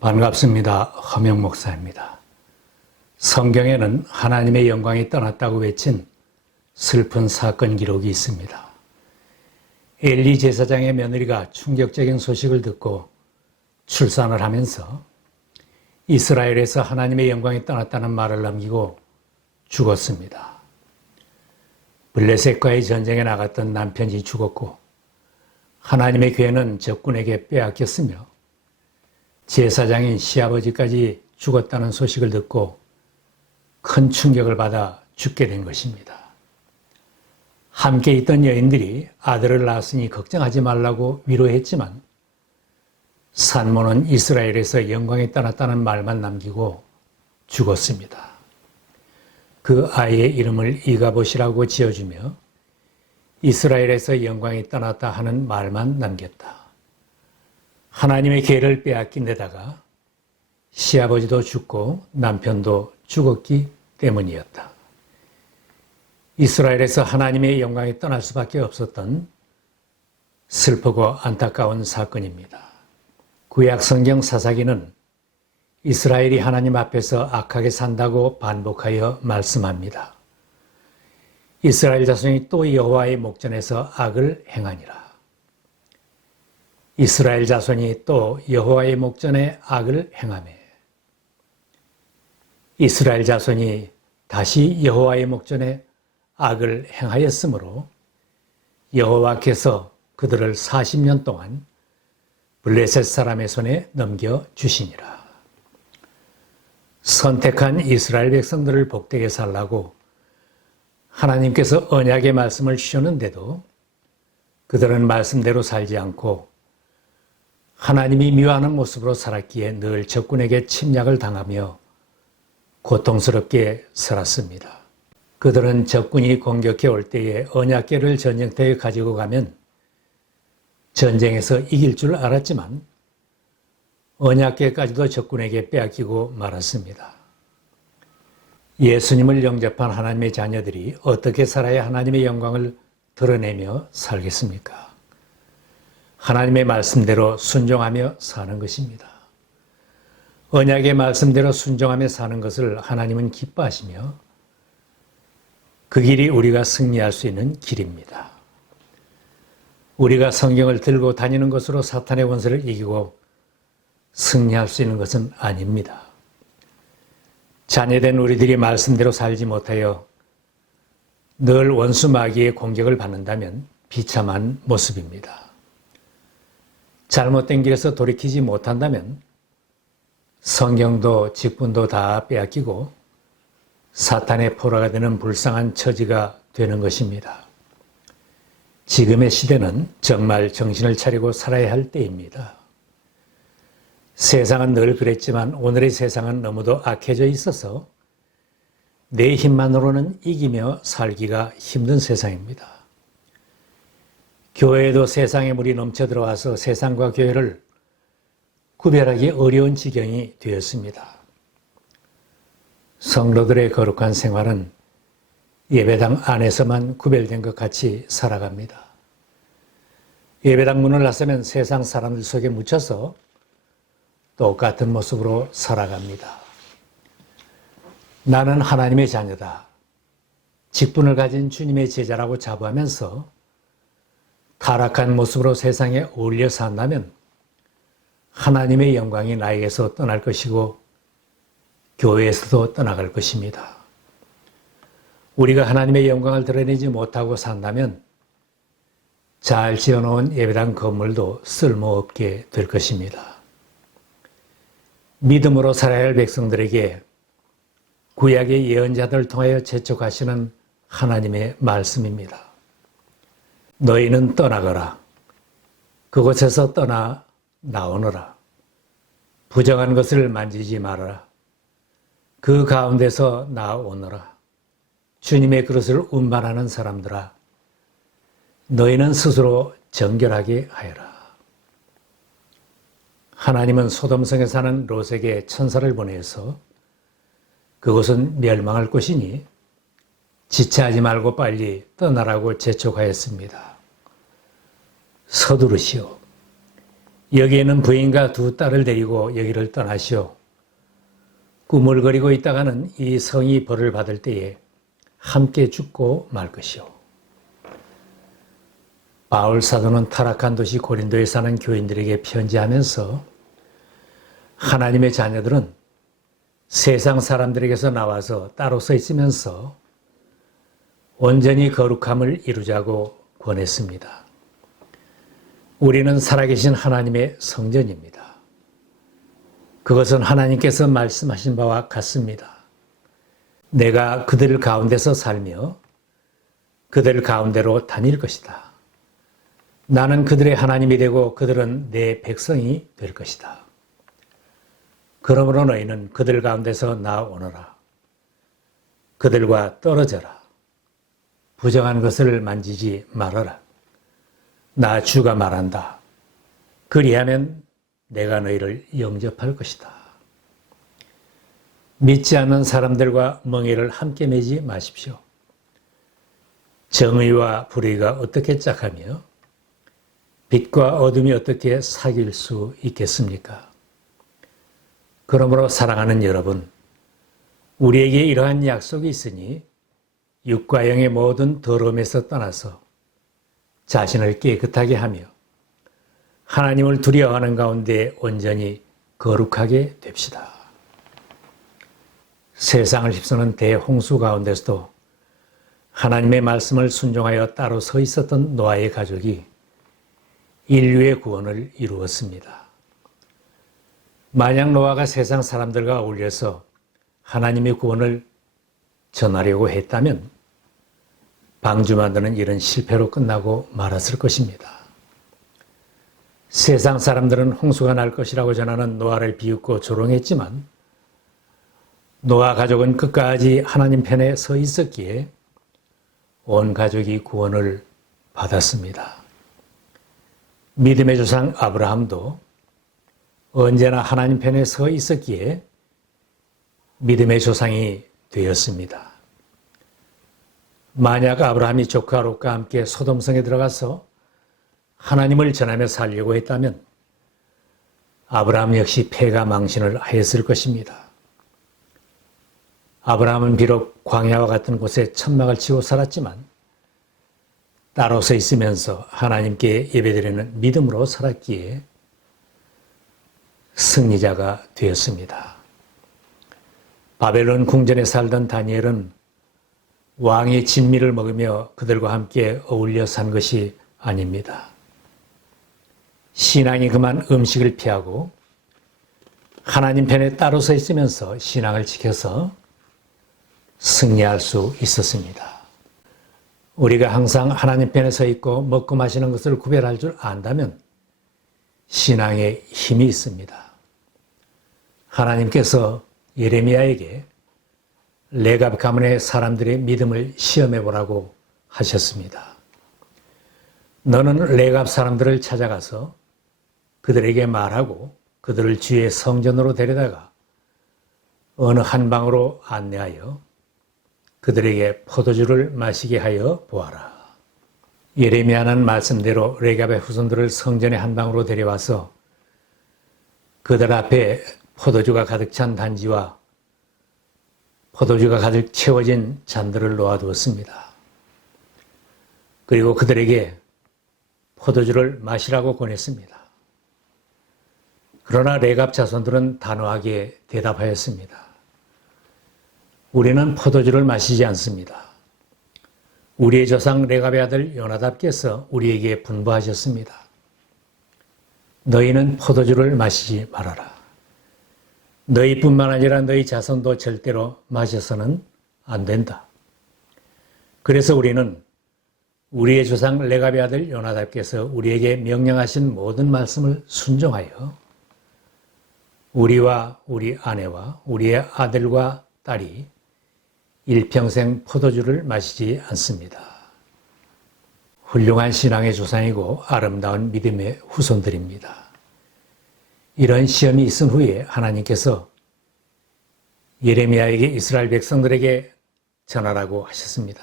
반갑습니다. 허명 목사입니다. 성경에는 하나님의 영광이 떠났다고 외친 슬픈 사건 기록이 있습니다. 엘리 제사장의 며느리가 충격적인 소식을 듣고 출산을 하면서 이스라엘에서 하나님의 영광이 떠났다는 말을 남기고 죽었습니다. 블레셋과의 전쟁에 나갔던 남편이 죽었고 하나님의 교회는 적군에게 빼앗겼으며 제사장인 시아버지까지 죽었다는 소식을 듣고 큰 충격을 받아 죽게 된 것입니다. 함께 있던 여인들이 아들을 낳았으니 걱정하지 말라고 위로했지만 산모는 이스라엘에서 영광이 떠났다는 말만 남기고 죽었습니다. 그 아이의 이름을 이가봇이라고 지어주며 이스라엘에서 영광이 떠났다 하는 말만 남겼다. 하나님의 계를 빼앗긴 데다가 시아버지도 죽고 남편도 죽었기 때문이었다. 이스라엘에서 하나님의 영광이 떠날 수밖에 없었던 슬프고 안타까운 사건입니다. 구약 성경 사사기는 이스라엘이 하나님 앞에서 악하게 산다고 반복하여 말씀합니다. 이스라엘 자손이 또 여호와의 목전에서 악을 행하니라. 이스라엘 자손이 또 여호와의 목전에 악을 행하매 이스라엘 자손이 다시 여호와의 목전에 악을 행하였으므로 여호와께서 그들을 40년 동안 블레셋 사람의 손에 넘겨주시니라. 선택한 이스라엘 백성들을 복되게 살라고 하나님께서 언약의 말씀을 주셨는데도 그들은 말씀대로 살지 않고 하나님이 미워하는 모습으로 살았기에 늘 적군에게 침략을 당하며 고통스럽게 살았습니다. 그들은 적군이 공격해 올 때에 언약궤를 전쟁터에 가지고 가면 전쟁에서 이길 줄 알았지만 언약궤까지도 적군에게 빼앗기고 말았습니다. 예수님을 영접한 하나님의 자녀들이 어떻게 살아야 하나님의 영광을 드러내며 살겠습니까? 하나님의 말씀대로 순종하며 사는 것입니다. 언약의 말씀대로 순종하며 사는 것을 하나님은 기뻐하시며 그 길이 우리가 승리할 수 있는 길입니다. 우리가 성경을 들고 다니는 것으로 사탄의 권세를 이기고 승리할 수 있는 것은 아닙니다. 자녀된 우리들이 말씀대로 살지 못하여 늘 원수 마귀의 공격을 받는다면 비참한 모습입니다. 잘못된 길에서 돌이키지 못한다면 성경도 직분도 다 빼앗기고 사탄의 포로가 되는 불쌍한 처지가 되는 것입니다. 지금의 시대는 정말 정신을 차리고 살아야 할 때입니다. 세상은 늘 그랬지만 오늘의 세상은 너무도 악해져 있어서 내 힘만으로는 이기며 살기가 힘든 세상입니다. 교회에도 세상의 물이 넘쳐 들어와서 세상과 교회를 구별하기 어려운 지경이 되었습니다. 성도들의 거룩한 생활은 예배당 안에서만 구별된 것 같이 살아갑니다. 예배당 문을 나서면 세상 사람들 속에 묻혀서 똑같은 모습으로 살아갑니다. 나는 하나님의 자녀다. 직분을 가진 주님의 제자라고 자부하면서 타락한 모습으로 세상에 어울려 산다면 하나님의 영광이 나에게서 떠날 것이고 교회에서도 떠나갈 것입니다. 우리가 하나님의 영광을 드러내지 못하고 산다면 잘 지어놓은 예배당 건물도 쓸모없게 될 것입니다. 믿음으로 살아야 할 백성들에게 구약의 예언자들을 통하여 재촉하시는 하나님의 말씀입니다. 너희는 떠나거라. 그곳에서 떠나 나오너라. 부정한 것을 만지지 말아라. 그 가운데서 나오너라. 주님의 그릇을 운반하는 사람들아, 너희는 스스로 정결하게 하여라. 하나님은 소돔성에 사는 롯에게 천사를 보내서 그곳은 멸망할 곳이니 지체하지 말고 빨리 떠나라고 재촉하였습니다. 서두르시오. 여기에는 부인과 두 딸을 데리고 여기를 떠나시오. 꾸물거리고 있다가는 이 성이 벌을 받을 때에 함께 죽고 말 것이오. 바울 사도는 타락한 도시 고린도에 사는 교인들에게 편지하면서 하나님의 자녀들은 세상 사람들에게서 나와서 따로 서 있으면서 온전히 거룩함을 이루자고 권했습니다. 우리는 살아계신 하나님의 성전입니다. 그것은 하나님께서 말씀하신 바와 같습니다. 내가 그들 가운데서 살며 그들 가운데로 다닐 것이다. 나는 그들의 하나님이 되고 그들은 내 백성이 될 것이다. 그러므로 너희는 그들 가운데서 나오너라. 그들과 떨어져라. 부정한 것을 만지지 말아라. 나 주가 말한다. 그리하면 내가 너희를 영접할 것이다. 믿지 않는 사람들과 멍에를 함께 매지 마십시오. 정의와 불의가 어떻게 짝하며 빛과 어둠이 어떻게 사귈 수 있겠습니까? 그러므로 사랑하는 여러분, 우리에게 이러한 약속이 있으니 육과 영의 모든 더러움에서 떠나서 자신을 깨끗하게 하며 하나님을 두려워하는 가운데 온전히 거룩하게 됩시다. 세상을 휩쓰는 대홍수 가운데서도 하나님의 말씀을 순종하여 따로 서 있었던 노아의 가족이 인류의 구원을 이루었습니다. 만약 노아가 세상 사람들과 어울려서 하나님의 구원을 전하려고 했다면 방주 만드는 일은 실패로 끝나고 말았을 것입니다. 세상 사람들은 홍수가 날 것이라고 전하는 노아를 비웃고 조롱했지만 노아 가족은 끝까지 하나님 편에 서 있었기에 온 가족이 구원을 받았습니다. 믿음의 조상 아브라함도 언제나 하나님 편에 서 있었기에 믿음의 조상이 되었습니다. 만약 아브라함이 조카 롯과 함께 소돔성에 들어가서 하나님을 전하며 살려고 했다면 아브라함 역시 패가 망신을 하였을 것입니다. 아브라함은 비록 광야와 같은 곳에 천막을 치고 살았지만 따로 서 있으면서 하나님께 예배드리는 믿음으로 살았기에 승리자가 되었습니다. 바벨론 궁전에 살던 다니엘은 왕의 진미를 먹으며 그들과 함께 어울려 산 것이 아닙니다. 신앙이 그만 음식을 피하고 하나님 편에 따로 서 있으면서 신앙을 지켜서 승리할 수 있었습니다. 우리가 항상 하나님 편에 서 있고 먹고 마시는 것을 구별할 줄 안다면 신앙에 힘이 있습니다. 하나님께서 예레미야에게 레갑 가문의 사람들의 믿음을 시험해 보라고 하셨습니다. 너는 레갑 사람들을 찾아가서 그들에게 말하고 그들을 주의 성전으로 데려다가 어느 한 방으로 안내하여 그들에게 포도주를 마시게 하여 보아라. 예레미야는 말씀대로 레갑의 후손들을 성전의 한 방으로 데려와서 그들 앞에 포도주가 가득 찬 단지와 포도주가 가득 채워진 잔들을 놓아두었습니다. 그리고 그들에게 포도주를 마시라고 권했습니다. 그러나 레갑 자손들은 단호하게 대답하였습니다. 우리는 포도주를 마시지 않습니다. 우리의 조상 레갑의 아들 요나답께서 우리에게 분부하셨습니다. 너희는 포도주를 마시지 말아라. 너희뿐만 아니라 너희 자손도 절대로 마셔서는 안 된다. 그래서 우리는 우리의 조상 레갑의 아들 요나답께서 우리에게 명령하신 모든 말씀을 순종하여 우리와 우리 아내와 우리의 아들과 딸이 일평생 포도주를 마시지 않습니다. 훌륭한 신앙의 조상이고 아름다운 믿음의 후손들입니다. 이런 시험이 있은 후에 하나님께서 예레미야에게 이스라엘 백성들에게 전하라고 하셨습니다.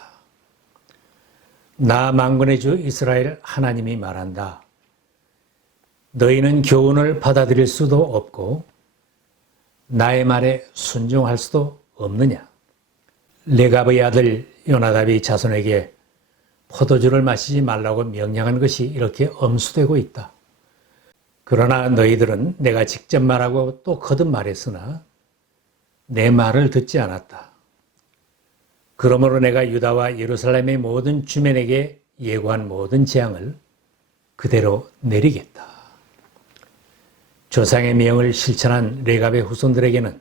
나 만군의 주 이스라엘 하나님이 말한다. 너희는 교훈을 받아들일 수도 없고 나의 말에 순종할 수도 없느냐? 레갑의 아들 요나답이 자손에게 포도주를 마시지 말라고 명령한 것이 이렇게 엄수되고 있다. 그러나 너희들은 내가 직접 말하고 또 거듭 말했으나 내 말을 듣지 않았다. 그러므로 내가 유다와 예루살렘의 모든 주민에게 예고한 모든 재앙을 그대로 내리겠다. 조상의 명을 실천한 레갑의 후손들에게는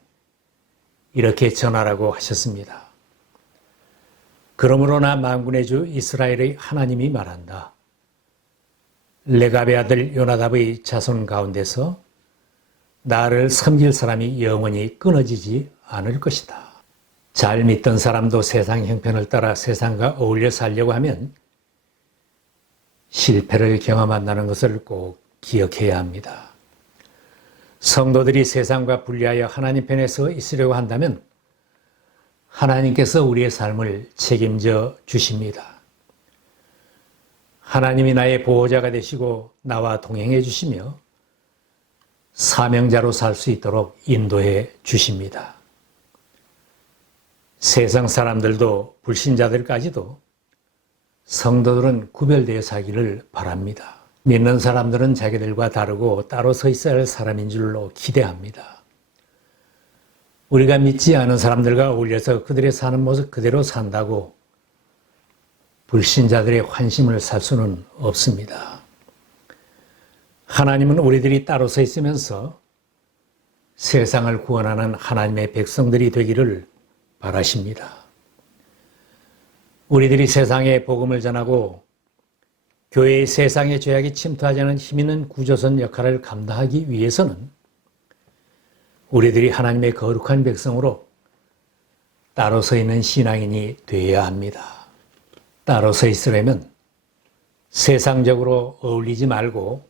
이렇게 전하라고 하셨습니다. 그러므로 나 만군의 주 이스라엘의 하나님이 말한다. 레갑의 아들 요나답의 자손 가운데서 나를 섬길 사람이 영원히 끊어지지 않을 것이다. 잘 믿던 사람도 세상 형편을 따라 세상과 어울려 살려고 하면 실패를 경험한다는 것을 꼭 기억해야 합니다. 성도들이 세상과 분리하여 하나님 편에 서 있으려고 한다면 하나님께서 우리의 삶을 책임져 주십니다. 하나님이 나의 보호자가 되시고 나와 동행해 주시며 사명자로 살 수 있도록 인도해 주십니다. 세상 사람들도 불신자들까지도 성도들은 구별되어 살기를 바랍니다. 믿는 사람들은 자기들과 다르고 따로 서 있어야 할 사람인 줄로 기대합니다. 우리가 믿지 않은 사람들과 어울려서 그들의 사는 모습 그대로 산다고 불신자들의 환심을 살 수는 없습니다. 하나님은 우리들이 따로 서 있으면서 세상을 구원하는 하나님의 백성들이 되기를 바라십니다. 우리들이 세상에 복음을 전하고 교회의 세상의 죄악이 침투하지 않은 힘있는 구조선 역할을 감당하기 위해서는 우리들이 하나님의 거룩한 백성으로 따로 서 있는 신앙인이 되어야 합니다. 따로 서 있으려면 세상적으로 어울리지 말고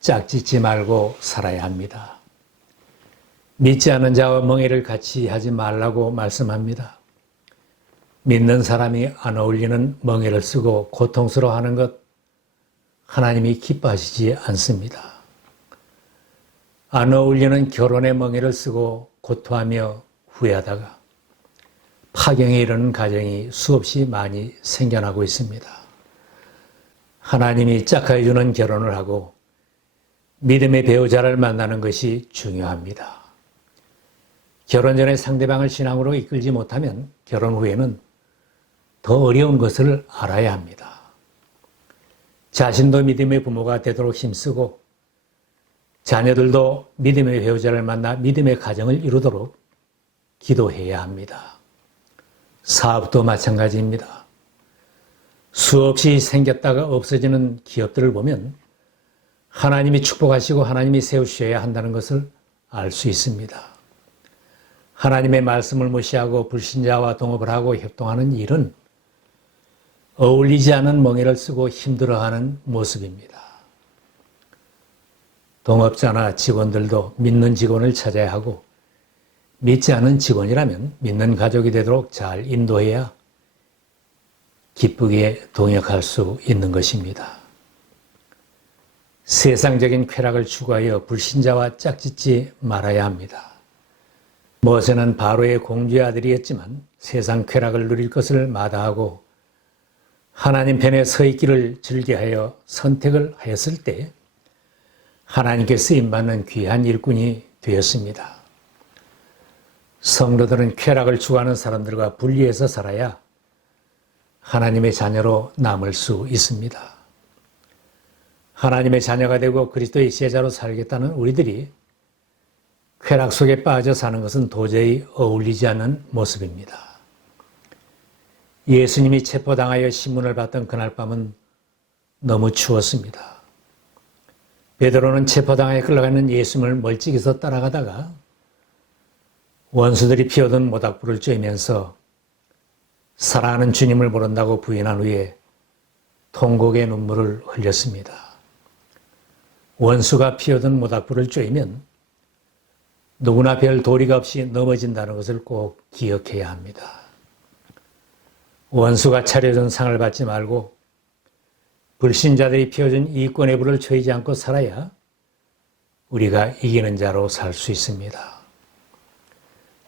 짝짓지 말고 살아야 합니다. 믿지 않은 자와 멍에를 같이 하지 말라고 말씀합니다. 믿는 사람이 안 어울리는 멍에를 쓰고 고통스러워하는 것 하나님이 기뻐하시지 않습니다. 안 어울리는 결혼의 멍에를 쓰고 고통하며 후회하다가 파경에 이르는 가정이 수없이 많이 생겨나고 있습니다. 하나님이 짝하여 주는 결혼을 하고 믿음의 배우자를 만나는 것이 중요합니다. 결혼 전에 상대방을 신앙으로 이끌지 못하면 결혼 후에는 더 어려운 것을 알아야 합니다. 자신도 믿음의 부모가 되도록 힘쓰고 자녀들도 믿음의 배우자를 만나 믿음의 가정을 이루도록 기도해야 합니다. 사업도 마찬가지입니다. 수없이 생겼다가 없어지는 기업들을 보면 하나님이 축복하시고 하나님이 세우셔야 한다는 것을 알 수 있습니다. 하나님의 말씀을 무시하고 불신자와 동업을 하고 협동하는 일은 어울리지 않은 멍에를 쓰고 힘들어하는 모습입니다. 동업자나 직원들도 믿는 직원을 찾아야 하고 믿지 않은 직원이라면 믿는 가족이 되도록 잘 인도해야 기쁘게 동역할 수 있는 것입니다. 세상적인 쾌락을 추구하여 불신자와 짝짓지 말아야 합니다. 모세는 바로의 공주의 아들이었지만 세상 쾌락을 누릴 것을 마다하고 하나님 편에 서 있기를 즐겨하여 선택을 하였을 때 하나님께 쓰임받는 귀한 일꾼이 되었습니다. 성도들은 쾌락을 추구하는 사람들과 분리해서 살아야 하나님의 자녀로 남을 수 있습니다. 하나님의 자녀가 되고 그리스도의 제자로 살겠다는 우리들이 쾌락 속에 빠져 사는 것은 도저히 어울리지 않는 모습입니다. 예수님이 체포당하여 신문을 받던 그날 밤은 너무 추웠습니다. 베드로는 체포당하여 끌려가는 예수님을 멀찍이서 따라가다가 원수들이 피워둔 모닥불을 쬐면서 사랑하는 주님을 모른다고 부인한 후에 통곡의 눈물을 흘렸습니다. 원수가 피워둔 모닥불을 쬐면 누구나 별 도리가 없이 넘어진다는 것을 꼭 기억해야 합니다. 원수가 차려준 상을 받지 말고 불신자들이 피워준 이권의 불을 쳐이지 않고 살아야 우리가 이기는 자로 살 수 있습니다.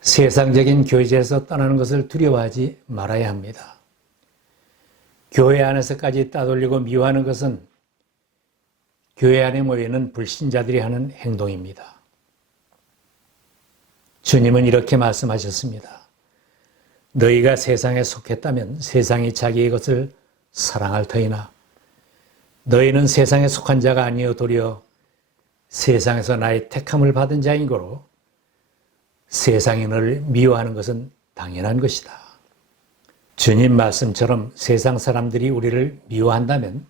세상적인 교제에서 떠나는 것을 두려워하지 말아야 합니다. 교회 안에서까지 따돌리고 미워하는 것은 교회 안에 모여있는 불신자들이 하는 행동입니다. 주님은 이렇게 말씀하셨습니다. 너희가 세상에 속했다면 세상이 자기의 것을 사랑할 터이나 너희는 세상에 속한 자가 아니요 도리어 세상에서 나의 택함을 받은 자인 거로 세상이 너를 미워하는 것은 당연한 것이다. 주님 말씀처럼 세상 사람들이 우리를 미워한다면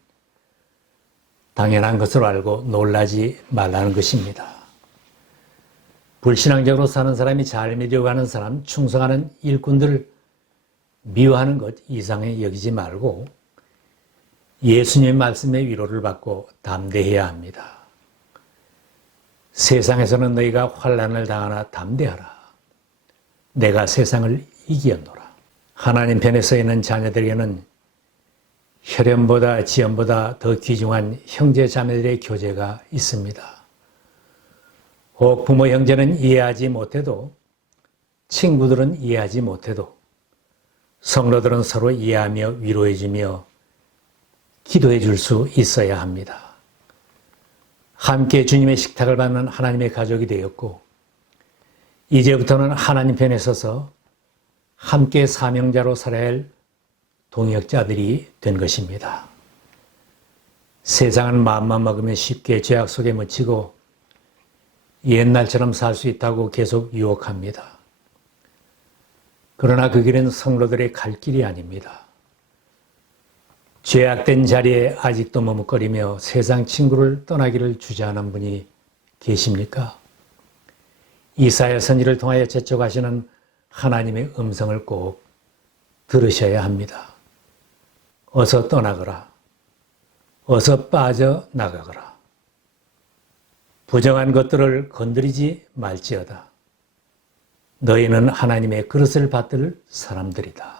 당연한 것으로 알고 놀라지 말라는 것입니다. 불신앙적으로 사는 사람이 잘 믿어가는 사람, 충성하는 일꾼들을 미워하는 것 이상히 여기지 말고 예수님의 말씀의 위로를 받고 담대해야 합니다. 세상에서는 너희가 환난을 당하나 담대하라. 내가 세상을 이기었노라. 하나님 편에 서 있는 자녀들에게는 혈연보다 지연보다 더 귀중한 형제 자매들의 교제가 있습니다. 혹 부모 형제는 이해하지 못해도 친구들은 이해하지 못해도 성도들은 서로 이해하며 위로해주며 기도해 줄 수 있어야 합니다. 함께 주님의 식탁을 받는 하나님의 가족이 되었고 이제부터는 하나님 편에 서서 함께 사명자로 살아야 할 동역자들이 된 것입니다. 세상은 마음만 먹으면 쉽게 죄악 속에 묻히고 옛날처럼 살 수 있다고 계속 유혹합니다. 그러나 그 길은 성도들의 갈 길이 아닙니다. 죄악된 자리에 아직도 머뭇거리며 세상 친구를 떠나기를 주저하는 분이 계십니까? 이사야 선지를 통하여 재촉하시는 하나님의 음성을 꼭 들으셔야 합니다. 어서 떠나거라. 어서 빠져나가거라. 부정한 것들을 건드리지 말지어다. 너희는 하나님의 그릇을 받들 사람들이다.